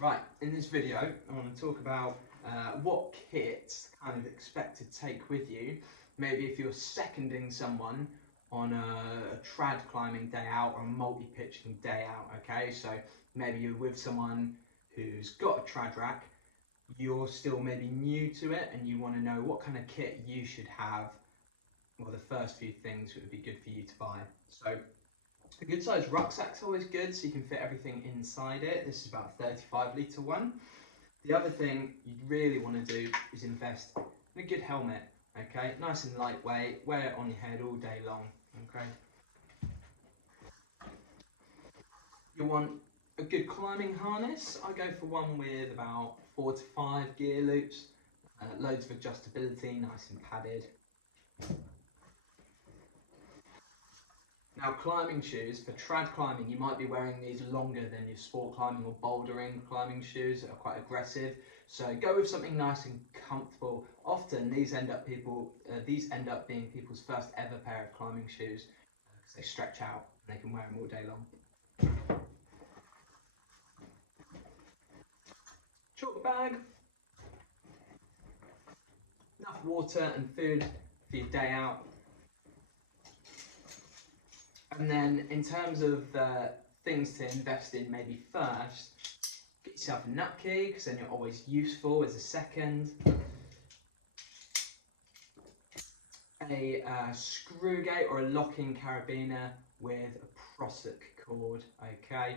Right, in this video I want to talk about what kit kind of expect to take with you, maybe if you're seconding someone on a trad climbing day out or a multi-pitching day out, okay? So maybe you're with someone who's got a trad rack, you're still maybe new to it and you want to know what kind of kit you should have. Well, the first few things would be good for you to buy. So a good sized rucksack's always good, so you can fit everything inside it. This is about a 35-litre one. The other thing you really want to do is invest in a good helmet, okay? Nice and lightweight, wear it on your head all day long, okay? You want a good climbing harness. I go for one with about 4 to 5 gear loops, loads of adjustability, nice and padded. Now, climbing shoes, for trad climbing, you might be wearing these longer than your sport climbing or bouldering climbing shoes that are quite aggressive. So go with something nice and comfortable. Often these end up being people's first ever pair of climbing shoes because they stretch out and they can wear them all day long. Chalk bag, enough water and food for your day out. And then in terms of things to invest in maybe first, get yourself a nut key because then you're always useful as a second. A screw gate or a locking carabiner with a prusik cord, okay?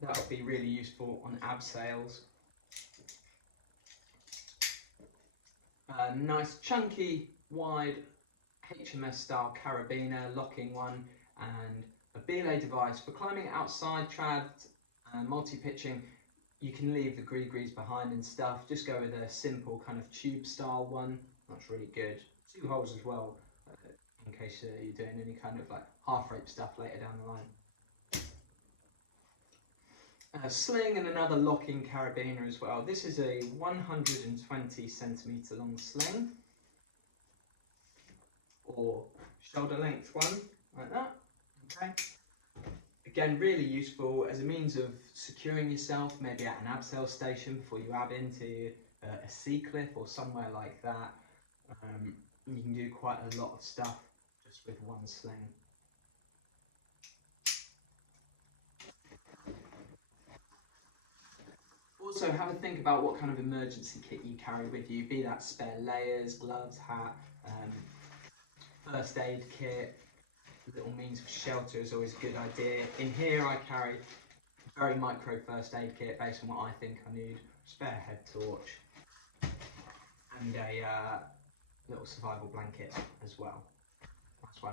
That'll be really useful on abseils. A nice chunky wide HMS style carabiner, locking one, and a belay device. For climbing outside trad, multi-pitching, you can leave the gree-grees behind and stuff. Just go with a simple kind of tube style one. That's really good. 2 holes as well, in case you're doing any kind of like half rope stuff later down the line. A sling and another locking carabiner as well. This is a 120cm long sling, or shoulder length one, like that. Okay. Again, really useful as a means of securing yourself, maybe at an abseil station before you ab into a sea cliff or somewhere like that. You can do quite a lot of stuff just with one sling. Also, have a think about what kind of emergency kit you carry with you, be that spare layers, gloves, hat, first aid kit. Little means of shelter is always a good idea. In here I carry a very micro first aid kit based on what I think I need. Spare head torch and a little survival blanket as well. Nice one.